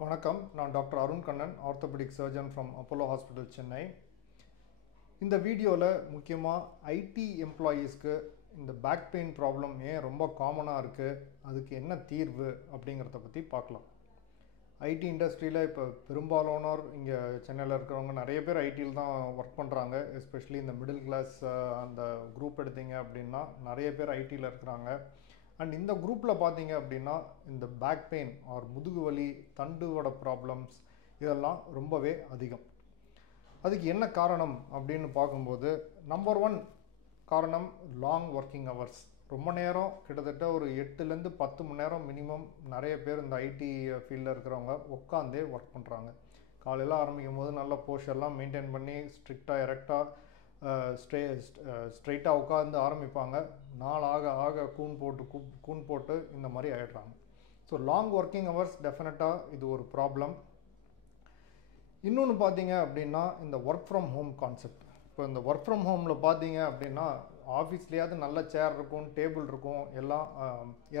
வணக்கம். நான் doctor Arun Kannan, orthopaedic surgeon from Apollo hospital, Chennai. இந்த வீடியோவில் முக்கியமாக ஐடி எம்ப்ளாயீஸ்க்கு இந்த பேக் பெயின் ப்ராப்ளம் ஏன் ரொம்ப காமனாக இருக்குது, அதுக்கு என்ன தீர்வு அப்படிங்கிறத பற்றி பார்க்கலாம். ஐடி இண்டஸ்ட்ரியில் இப்போ பெரும்பாலானோர் இங்கே சென்னையில் இருக்கிறவங்க நிறைய பேர் ஐடியில் தான் ஒர்க் பண்ணுறாங்க. எஸ்பெஷலி இந்த மிடில் கிளாஸ் அந்த குரூப் எடுத்தீங்க அப்படின்னா நிறைய பேர் ஐடியில் இருக்கிறாங்க. அண்ட் இந்த குரூப்பில் பார்த்தீங்க அப்படின்னா இந்த பேக் பெயின் ஆர் முதுகு வலி, தண்டுவட ப்ராப்ளம்ஸ் இதெல்லாம் ரொம்பவே அதிகம். அதுக்கு என்ன காரணம் அப்படின்னு பார்க்கும்போது, நம்பர் 1 காரணம் லாங் ஒர்க்கிங் ஹவர்ஸ். ரொம்ப நேரம், கிட்டத்தட்ட ஒரு 8லேருந்து 10 மணி நேரம் மினிமம் நிறைய பேர் இந்த ஐடி ஃபீல்டில் இருக்கிறவங்க உட்காந்தே ஒர்க் பண்ணுறாங்க. காலையில் ஆரம்பிக்கும் போது நல்ல போஸ்டர்லாம் மெயின்டைன் பண்ணி ஸ்ட்ரிக்டாக எரெக்டாக ஸ்ட்ரெயிட்டாக உட்காந்து ஆரம்பிப்பாங்க. நாள் ஆக ஆக கூன் போட்டு இந்த மாதிரி ஆகிடுறாங்க. ஸோ லாங் ஒர்க்கிங் ஹவர்ஸ் டெஃபினட்டாக இது ஒரு ப்ராப்ளம். இன்னொன்று பார்த்தீங்க அப்படின்னா இந்த ஒர்க் ஃப்ரம் ஹோம் கான்செப்ட். இப்போ இந்த ஒர்க் ஃப்ரம் ஹோமில் பார்த்தீங்க அப்படின்னா ஆஃபீஸ்லேயாவது நல்ல சேர் இருக்கும், டேபிள் இருக்கும், எல்லாம்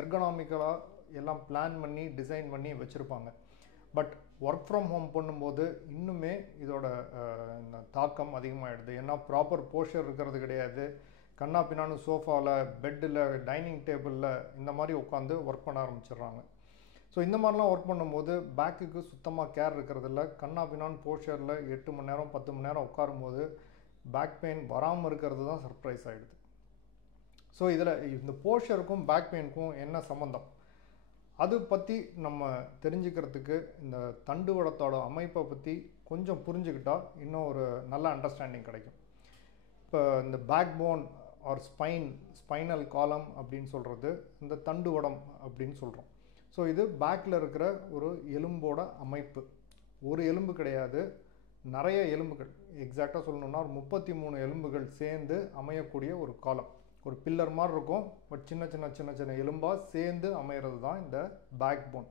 எர்கனாமிக்கலாக எல்லாம் பிளான் பண்ணி டிசைன் பண்ணி வச்சுருப்பாங்க. பட் ஒர்க் ஃப்ரம் ஹோம் பண்ணும்போது இன்னுமே இதோட இந்த தாக்கம் அதிகமாகிடுது. ஏன்னா ப்ராப்பர் போஸ்டர் இருக்கிறது கிடையாது. கண்ணா பின்னான்னு சோஃபாவில், பெட்டில், டைனிங் டேபிளில் இந்த மாதிரி உட்காந்து ஒர்க் பண்ண ஆரம்பிச்சிடுறாங்க. ஸோ இந்த மாதிரிலாம் ஒர்க் பண்ணும்போது பேக்குக்கு சுத்தமாக கேர் இருக்கிறதில்ல. கண்ணா பின்னான்னு போஸ்டரில் 8 மணி நேரம் 10 மணி நேரம் உட்காரும்போது பேக் பெயின் வராமல் இருக்கிறது தான் சர்ப்ரைஸ் ஆகிடுது. ஸோ இதில் இந்த போஸ்டருக்கும் பேக் பெயினுக்கும் என்ன சம்மந்தம், அது பற்றி நம்ம தெரிஞ்சுக்கிறதுக்கு இந்த தண்டுவடத்தோட அமைப்பை பற்றி கொஞ்சம் புரிஞ்சுக்கிட்டால் இன்னும் ஒரு நல்ல அண்டர்ஸ்டாண்டிங் கிடைக்கும். இப்போ இந்த பேக் போன் ஆர் ஸ்பைனல் காலம் அப்படின்னு சொல்கிறது இந்த தண்டுவடம் அப்படின்னு சொல்கிறோம். ஸோ இது பேக்கில் இருக்கிற ஒரு எலும்போட அமைப்பு. ஒரு எலும்பு கிடையாது, நிறைய எலும்புகள். எக்ஸாக்டாக சொல்லணுன்னா ஒரு 33 எலும்புகள் சேர்ந்து அமையக்கூடிய ஒரு காலம். ஒரு பில்லர் மாதிரி இருக்கும், பட் சின்ன சின்ன எலும்பாக சேர்ந்து அமைகிறது தான் இந்த பேக் போன்.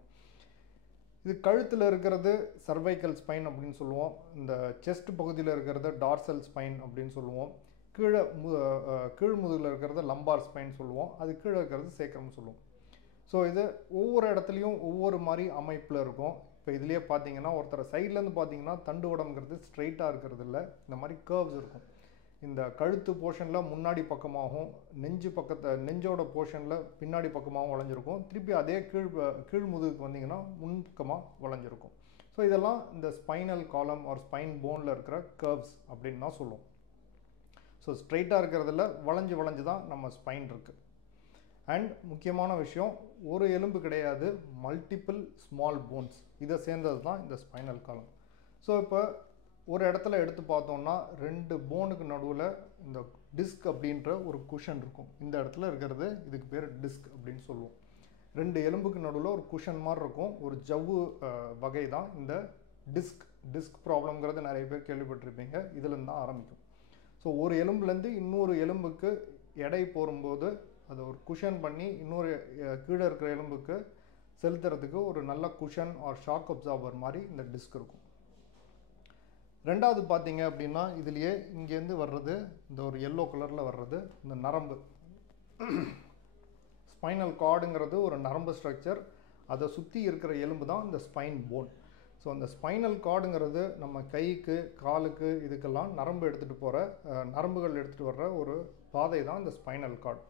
இது கழுத்தில் இருக்கிறது சர்வைக்கல் ஸ்பைன் அப்படின்னு சொல்லுவோம். இந்த செஸ்ட் பகுதியில் இருக்கிறது டார்சல் ஸ்பைன் அப்படின்னு சொல்லுவோம். கீழ் முதுகில் இருக்கிறது லம்பார் ஸ்பைன் சொல்லுவோம். அது கீழே இருக்கிறது சேக்ரம்னு சொல்லுவோம். ஸோ இது ஒவ்வொரு இடத்துலையும் ஒவ்வொரு மாதிரி அமைப்பில் இருக்கும். இப்போ இதுலேயே பார்த்தீங்கன்னா ஒருத்தர் சைட்லேருந்து பார்த்தீங்கன்னா தண்டுவடம்ங்கிறது ஸ்ட்ரெயிட்டாக இருக்கிறது இல்லை, இந்த மாதிரி கர்வ்ஸ் இருக்கும். இந்த கழுத்து போர்ஷனில் முன்னாடி பக்கமாகவும், நெஞ்சோட போர்ஷனில் பின்னாடி பக்கமாகவும் வளைஞ்சிருக்கும். திருப்பி அதே கீழ் முதுகுக்கு வந்தீங்கன்னா முன்பக்கமாக வளைஞ்சிருக்கும். ஸோ இதெல்லாம் இந்த ஸ்பைனல் காலம் ஆர் ஸ்பைன் போனில் இருக்கிற கர்வ்ஸ் அப்படின்னு தான் சொல்லுவோம். ஸோ ஸ்ட்ரெயிட்டாக இருக்கிறதுல வளைஞ்சு தான் நம்ம ஸ்பைன் இருக்குது. அண்ட் முக்கியமான விஷயம், ஒரு எலும்பு கிடையாது, மல்டிபிள் ஸ்மால் போன்ஸ், இதை சேர்ந்தது தான் இந்த ஸ்பைனல் காலம். ஸோ இப்போ ஒரு இடத்துல எடுத்து பார்த்தோம்னா 2 போனுக்கு நடுவில் இந்த டிஸ்க் அப்படின்ற ஒரு குஷன் இருக்கும். இந்த இடத்துல இருக்கிறது இதுக்கு பேர் டிஸ்க் அப்படின்னு சொல்லுவோம். 2 எலும்புக்கு நடுவில் ஒரு குஷன் மாதிரி இருக்கும். ஒரு ஜவ்வு வகை தான் இந்த டிஸ்க் ப்ராப்ளம்ங்கிறது நிறைய பேர் கேள்விப்பட்டிருப்பீங்க. இதுலேருந்து தான் ஆரம்பிக்கும். ஸோ ஒரு எலும்புலேருந்து இன்னொரு எலும்புக்கு எடை போடும்போது அதை ஒரு குஷன் பண்ணி இன்னொரு கீழே இருக்கிற எலும்புக்கு செலுத்துறதுக்கு ஒரு நல்ல குஷன் ஆர் ஷாக் அப்சார்பர் மாதிரி இந்த டிஸ்க் இருக்கும். ரெண்டாவது பார்த்தீங்க அப்படின்னா இதுலேயே இங்கேருந்து வர்றது இந்த ஒரு எல்லோ கலரில் வர்றது இந்த நரம்பு. ஸ்பைனல் கார்டுங்கிறது ஒரு நரம்பு ஸ்ட்ரக்சர். அதை சுற்றி இருக்கிற எலும்பு தான் இந்த ஸ்பைன் போன். ஸோ அந்த ஸ்பைனல் கார்டுங்கிறது நம்ம கைக்கு, காலுக்கு, இதுக்கெல்லாம் நரம்புகள் எடுத்துகிட்டு வர்ற ஒரு பாதை தான் இந்த ஸ்பைனல் கார்டு.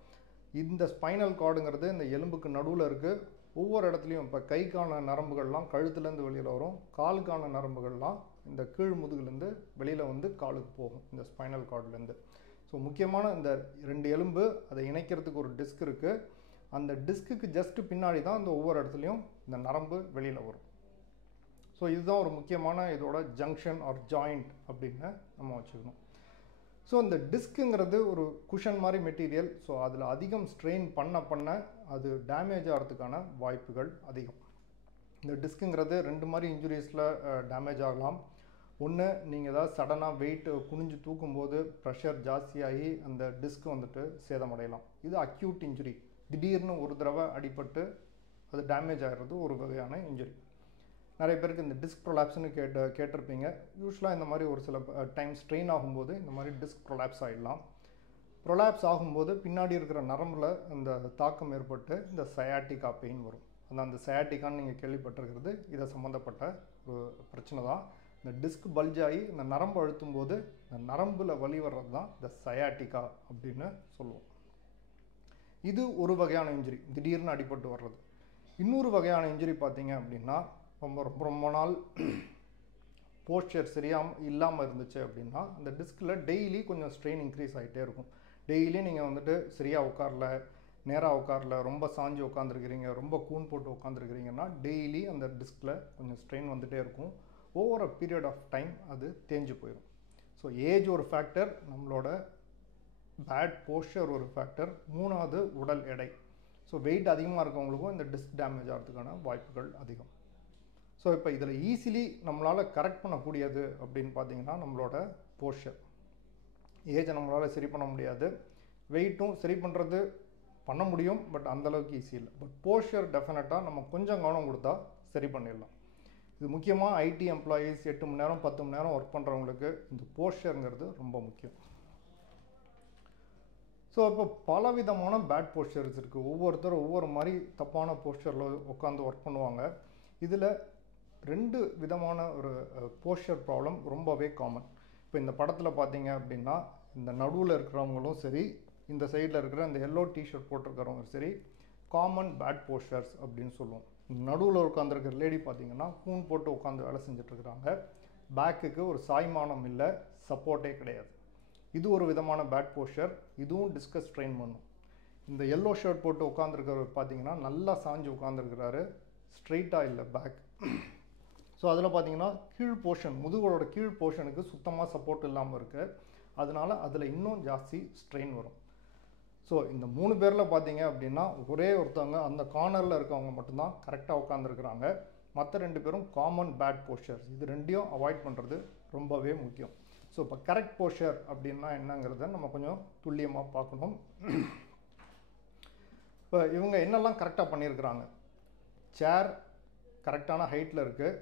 இந்த ஸ்பைனல் கார்டுங்கிறது இந்த எலும்புக்கு நடுவில் இருக்குது. ஒவ்வொரு இடத்துலையும் இப்போ கைக்கான நரம்புகள்லாம் கழுத்துலேருந்து வெளியில் வரும், காலுக்கான நரம்புகள்லாம் இந்த கீழ் முதுகுலேருந்து வெளியில் வந்து காலுக்கு போகும் இந்த ஸ்பைனல் கார்டுலேருந்து. ஸோ முக்கியமான இந்த 2 எலும்பு, அதை இணைக்கிறதுக்கு ஒரு டிஸ்க் இருக்குது. அந்த டிஸ்க்குக்கு ஜஸ்ட்டு பின்னாடி தான் இந்த ஒவ்வொரு இடத்துலையும் இந்த நரம்பு வெளியில் வரும். ஸோ இதுதான் ஒரு முக்கியமான இதோட ஜங்ஷன் ஆர் ஜாயிண்ட் அப்படின்னு நம்ம வச்சுக்கணும். ஸோ இந்த டிஸ்க்குங்கிறது ஒரு குஷன் மாதிரி மெட்டீரியல். ஸோ அதில் அதிகம் ஸ்ட்ரெயின் பண்ண அது டேமேஜ் ஆகிறதுக்கான வாய்ப்புகள் அதிகம். இந்த டிஸ்க்குங்கிறது 2 மாதிரி இன்ஜுரிஸில் டேமேஜ் ஆகலாம். ஒன்று, நீங்கள் ஏதாவது சடனாக வெயிட் குனிஞ்சு தூக்கும்போது ப்ரெஷர் ஜாஸ்தியாகி அந்த டிஸ்க் வந்துட்டு சேதமடையலாம். இது அக்யூட் இன்ஜுரி. திடீர்னு ஒரு தடவை அடிபட்டு அது டேமேஜ் ஆகிறது ஒரு வகையான இன்ஜுரி. நிறைய பேருக்கு இந்த டிஸ்க் ப்ரொலாப்ஸ்னு கேட்டிருப்பீங்க. யூஸ்வலாக இந்த மாதிரி ஒரு சில டைம் ஸ்ட்ரெயின் ஆகும்போது இந்த மாதிரி டிஸ்க் ப்ரொலாப்ஸ் ஆகிடலாம். ப்ரொலாப்ஸ் ஆகும்போது பின்னாடி இருக்கிற நரம்பில் இந்த தாக்கம் ஏற்பட்டு இந்த சயாட்டிகா பெயின் வரும். அந்த சயாட்டிக்கான்னு நீங்கள் கேள்விப்பட்டிருக்கிறது இதை சம்மந்தப்பட்ட ஒரு பிரச்சனை தான். இந்த டிஸ்க் பல்ஜ் ஆகி இந்த நரம்பு அழுத்தும் போது இந்த நரம்பில் வலி வர்றது தான் இந்த சயாட்டிக்கா அப்படின்னு சொல்லுவோம். இது ஒரு வகையான இன்ஜுரி, திடீர்னு அடிபட்டு வர்றது. இன்னொரு வகையான இன்ஜுரி பார்த்தீங்க அப்படின்னா ரொம்ப நாள் போஸ்டர் இல்லாமல் இருந்துச்சு அப்படின்னா அந்த டிஸ்கில் டெய்லி கொஞ்சம் ஸ்ட்ரெயின் இன்க்ரீஸ் ஆகிட்டே இருக்கும். டெய்லி நீங்கள் வந்துட்டு சரியாக உட்காரல, நேராக உட்காரல, ரொம்ப சாஞ்சு உட்காந்துருக்கிறீங்க, ரொம்ப கூன் போட்டு உட்காந்துருக்கிறீங்கன்னா டெய்லி அந்த டிஸ்கில் கொஞ்சம் ஸ்ட்ரெயின் வந்துகிட்டே இருக்கும். Over a period of time அது தேஞ்சு போயிடும். ஸோ ஏஜ் ஒரு ஃபேக்டர், நம்மளோட பேட் போஸ்டர் ஒரு ஃபேக்டர், மூணாவது உடல் எடை. ஸோ வெயிட் அதிகமாக இருக்கவங்களுக்கும் இந்த டிஸ்க் டேமேஜ் ஆகிறதுக்கான வாய்ப்புகள் அதிகம். ஸோ இப்போ இதில் ஈஸிலி நம்மளால் கரெக்ட் பண்ணக்கூடியது அப்படின்னு பார்த்தீங்கன்னா நம்மளோட போஸ்டர். ஏஜை நம்மளால் சரி பண்ண முடியாது, வெயிட்டும் சரி பண்ண முடியும், பட் அந்தளவுக்கு ஈஸி இல்லை. பட் போஸ்டர் டெஃபினட்டாக நம்ம கொஞ்சம் கவனம் கொடுத்தா சரி பண்ணிடலாம். இது முக்கியமாக ஐடி எம்ப்ளாயீஸ் 8 மணி நேரம் 10 மணி நேரம் ஒர்க் பண்ணுறவங்களுக்கு இந்த போஸ்டருங்கிறது ரொம்ப முக்கியம். ஸோ இப்போ பலவிதமான பேட் போஸ்டர்ஸ் இருக்குது. ஒவ்வொருத்தரும் ஒவ்வொரு மாதிரி தப்பான போஸ்டரில் உட்காந்து ஒர்க் பண்ணுவாங்க. இதில் 2 விதமான ஒரு போஸ்டர் ப்ராப்ளம் ரொம்பவே காமன். இப்போ இந்த படத்தில் பார்த்தீங்க அப்படின்னா இந்த நடுவில் இருக்கிறவங்களும் சரி, இந்த சைடில் இருக்கிற இந்த எல்லோ டிஷர்ட் போட்டிருக்கிறவங்க சரி, காமன் பேட் போஸ்டர்ஸ் அப்படின்னு சொல்லுவோம். நடுவில் உட்காந்துருக்கிற லேடி பார்த்தீங்கன்னா கூன் போட்டு உட்காந்து வேலை செஞ்சிட்ருக்குறாங்க. பேக்குக்கு ஒரு சாய்மானம் இல்லை, சப்போர்ட்டே கிடையாது. இது ஒரு விதமான பேட் போஸ்டர், இதுவும் டிஸ்கஸ் ட்ரெயின் பண்ணும். இந்த எல்லோ ஷர்ட் போட்டு உட்காந்துருக்கிறவர் பார்த்தீங்கன்னா நல்லா சாஞ்சு உட்காந்துருக்கிறாரு, ஸ்ட்ரெயிட்டாக இல்லை பேக். ஸோ அதில் பார்த்தீங்கன்னா கீழ் போர்ஷன், முதுகோட கீழ் போர்ஷனுக்கு சுத்தமாக சப்போர்ட் இல்லாமல் இருக்குது. அதனால் அதில் இன்னும் ஜாஸ்தி ஸ்ட்ரெயின் வரும். ஸோ இந்த 3 பேரில் பார்த்தீங்க அப்படின்னா ஒரே ஒருத்தவங்க அந்த கார்னரில் இருக்கவங்க மட்டும்தான் கரெக்டாக உட்காந்துருக்குறாங்க. மற்ற 2 பேரும் காமன் பேட் போஸ்டர்ஸ். இது 2ஐயும் அவாய்ட் பண்ணுறது ரொம்பவே முக்கியம். ஸோ இப்போ கரெக்ட் போஸ்டர் அப்படின்னா என்னங்கிறத நம்ம கொஞ்சம் துல்லியமாக பார்க்கணும். இப்போ இவங்க என்னெல்லாம் கரெக்டாக பண்ணியிருக்கிறாங்க. சேர் கரெக்டான ஹைட்டில் இருக்குது,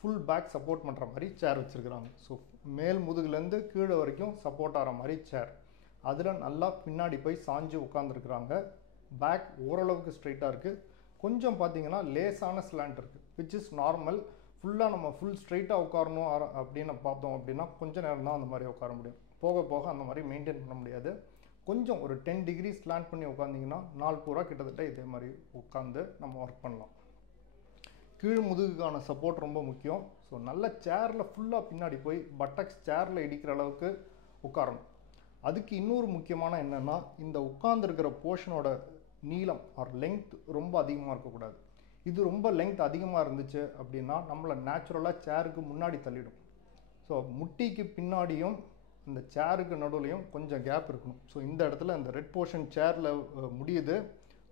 ஃபுல் பேக் சப்போர்ட் பண்ணுற மாதிரி சேர் வச்சுருக்கிறாங்க. ஸோ மேல் முதுகுலேருந்து கீழே வரைக்கும் சப்போர்ட் ஆகிற மாதிரி சேர், அதில் நல்லா பின்னாடி போய் சாஞ்சு உட்காந்துருக்குறாங்க. பேக் ஓரளவுக்கு ஸ்ட்ரைட்டாக இருக்குது, கொஞ்சம் பார்த்தீங்கன்னா லேசான ஸ்லாண்ட் இருக்குது, விச் இஸ் நார்மல். ஃபுல்லாக நம்ம ஃபுல் ஸ்ட்ரைட்டாக உட்காரணும் அப்படின்னு பார்த்தோம் அப்படின்னா கொஞ்சம் நேரம் தான் அந்த மாதிரி உட்கார முடியும். போக போக அந்த மாதிரி மெயின்டைன் பண்ண முடியாது. கொஞ்சம் ஒரு 10 டிகிரி ஸ்லாண்ட் பண்ணி உட்காந்திங்கன்னா நாள் பூரா கிட்டத்தட்ட இதே மாதிரி உட்காந்து நம்ம ஒர்க் பண்ணலாம். கீழ் முதுகுக்கான சப்போர்ட் ரொம்ப முக்கியம். ஸோ நல்ல சேரில் ஃபுல்லாக பின்னாடி போய் பட்டக்ஸ் சேரில் இடிக்கிற அளவுக்கு உட்காரணும். அதுக்கு இன்னொரு முக்கியமான என்னென்னா, இந்த உட்கார்ந்துருக்கிற போர்ஷனோட நீளம் ஆர் லெங்த் ரொம்ப அதிகமாக இருக்கக்கூடாது. இது ரொம்ப லெங்த் அதிகமாக இருந்துச்சு அப்படின்னா நம்மளை நேச்சுரலாக சேருக்கு முன்னாடி தள்ளிடும். ஸோ முட்டிக்கு பின்னாடியும் இந்த சேருக்கு நடுவுலையும் கொஞ்சம் கேப் இருக்கணும். ஸோ இந்த இடத்துல இந்த ரெட் போர்ஷன் சேரில் முடியுது,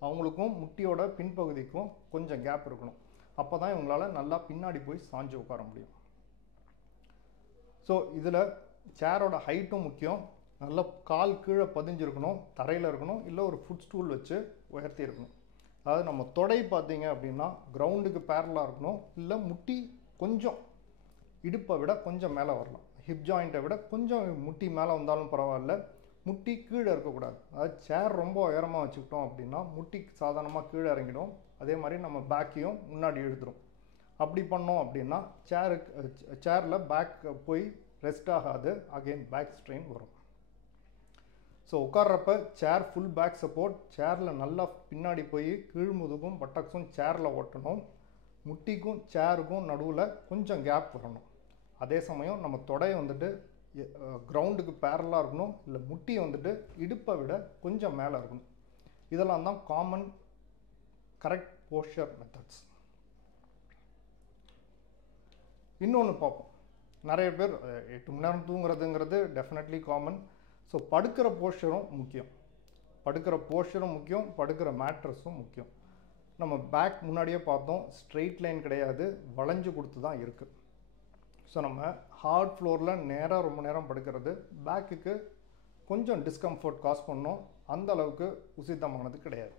அவங்களுக்கும் முட்டியோட பின்பகுதிக்கும் கொஞ்சம் கேப் இருக்கணும். அப்போ தான் இவங்களால் நல்லா பின்னாடி போய் சாஞ்சு உட்கார முடியும். ஸோ இதில் சேரோட ஹைட்டும் முக்கியம். நல்லா கால் கீழே பதிஞ்சிருக்கணும், தரையில் இருக்கணும், இல்லை ஒரு ஃபுட் ஸ்டூல் வச்சு உயர்த்தி இருக்கணும். அதாவது நம்ம தொடை பார்த்தீங்க அப்படின்னா கிரவுண்டுக்கு பேரலாக இருக்கணும், இல்லை முட்டி கொஞ்சம் இடுப்பை விட கொஞ்சம் மேலே வரலாம். ஹிப் ஜாயிண்ட்டை விட கொஞ்சம் முட்டி மேலே வந்தாலும் பரவாயில்ல, முட்டி கீழே இருக்கக்கூடாது. அதாவது சேர் ரொம்ப உயரமாக வச்சுக்கிட்டோம் அப்படின்னா முட்டி சாதாரணமாக கீழே இறங்கிடும். அதே மாதிரி நம்ம பேக்கையும் முன்னாடி இழுத்துரும். அப்படி பண்ணோம் அப்படின்னா சேரில் பேக் போய் ரெஸ்ட் ஆகாது, அகெயின் பேக் ஸ்ட்ரெயின் வரும். ஸோ உட்கார்றப்ப சேர் ஃபுல் பேக் சப்போர்ட், சேரில் நல்லா பின்னாடி போய் கீழ் முதுகும் பட்டக்ஸும் சேரில் ஒட்டணும். முட்டிக்கும் சேருக்கும் நடுவில் கொஞ்சம் கேப் வரணும். அதே சமயம் நம்ம தொடை வந்துட்டு கிரவுண்டுக்கு பேரலாக இருக்கணும், இல்லை முட்டி வந்துட்டு இடுப்பை விட கொஞ்சம் மேலே இருக்கணும். இதெல்லாம் தான் காமன் கரெக்ட் போஸ்டர் மெத்தட்ஸ். இன்னொன்று பார்ப்போம். நிறைய பேர் 8 மணி நேரம் தூங்குறதுங்கிறது டெஃபினெட்லி காமன். ஸோ படுக்கிற போஸ்டரும் முக்கியம். படுக்கிற மேட்ரஸும் முக்கியம். நம்ம பேக் முன்னாடியே பார்த்தோம், ஸ்ட்ரெயிட் லைன் கிடையாது, வளைஞ்சு கொடுத்து தான் இருக்குது. ஸோ நம்ம ஹார்ட் ஃப்ளோரில் நேராக ரொம்ப நேரம் படுக்கிறது பேக்குக்கு கொஞ்சம் டிஸ்கம்ஃபர்ட் காஸ் பண்ணோம், அந்த அளவுக்கு உசிதமானது கிடையாது.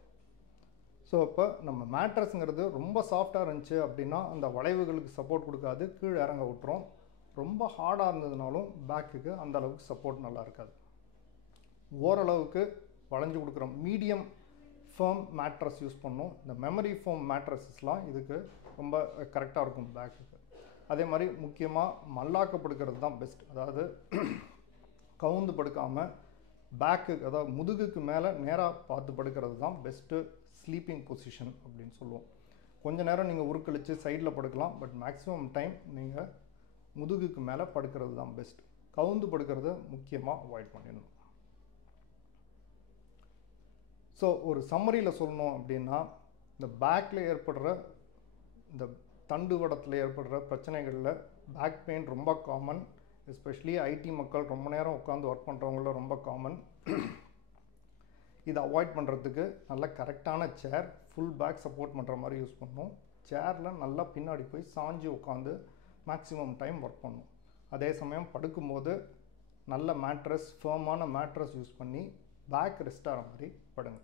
ஸோ இப்போ நம்ம மேட்ரஸுங்கிறது ரொம்ப சாஃப்டாக இருந்துச்சு அப்படின்னா அந்த வளைவுகளுக்கு சப்போர்ட் கொடுக்காது, கீழே இறங்க விட்டுரும். ரொம்ப ஹார்டாக இருந்ததுனாலும் பேக்குக்கு அந்த அளவுக்கு சப்போர்ட் நல்லா இருக்காது. ஓரளவுக்கு வளைஞ்சு கொடுக்குறோம், மீடியம் ஃபேர்ம் மேட்ரஸ் யூஸ் பண்ணணும். இந்த மெமரி ஃபோம் மேட்ரஸஸ்லாம் இதுக்கு ரொம்ப கரெக்டாக இருக்கும் பேக்குக்கு. அதே மாதிரி முக்கியமாக மல்லாக்க படுக்கிறது தான் பெஸ்ட். அதாவது கவுந்து படுக்காமல் பேக்கு, அதாவது முதுகுக்கு மேலே நேராக பார்த்து படுக்கிறது தான் பெஸ்ட்டு ஸ்லீப்பிங் பொசிஷன் அப்படின்னு சொல்லுவோம். கொஞ்ச நேரம் நீங்கள் உருக்களித்து சைடில் படுக்கலாம், பட் மேக்ஸிமம் டைம் நீங்கள் முதுகுக்கு மேலே படுக்கிறது தான் பெஸ்ட். கவுந்து படுக்கிறத முக்கியமாக அவாய்ட் பண்ணிடணும். ஸோ ஒரு சம்மரியில் சொல்லணும் அப்படின்னா, இந்த பேக்கில் ஏற்படுற இந்த தண்டு வடத்தில் ஏற்படுற பிரச்சனைகளில் பேக் பெயின் ரொம்ப காமன். எஸ்பெஷலி ஐடி மக்கள் ரொம்ப நேரம் உட்காந்து ஒர்க் பண்ணுறவங்கள ரொம்ப காமன். இதை அவாய்ட் பண்ணுறதுக்கு நல்ல கரெக்டான சேர், ஃபுல் பேக் சப்போர்ட் பண்ணுற மாதிரி யூஸ் பண்ணணும். சேரில் நல்லா பின்னாடி போய் சாஞ்சு உட்காந்து மேக்ஸிமம் டைம் ஒர்க் பண்ணணும். அதே சமயம் படுக்கும்போது நல்ல மேட்ரஸ், ஃபேர்மான மேட்ரஸ் யூஸ் பண்ணி பேக் ரெஸ்ட் ஆகிற மாதிரி படுங்க.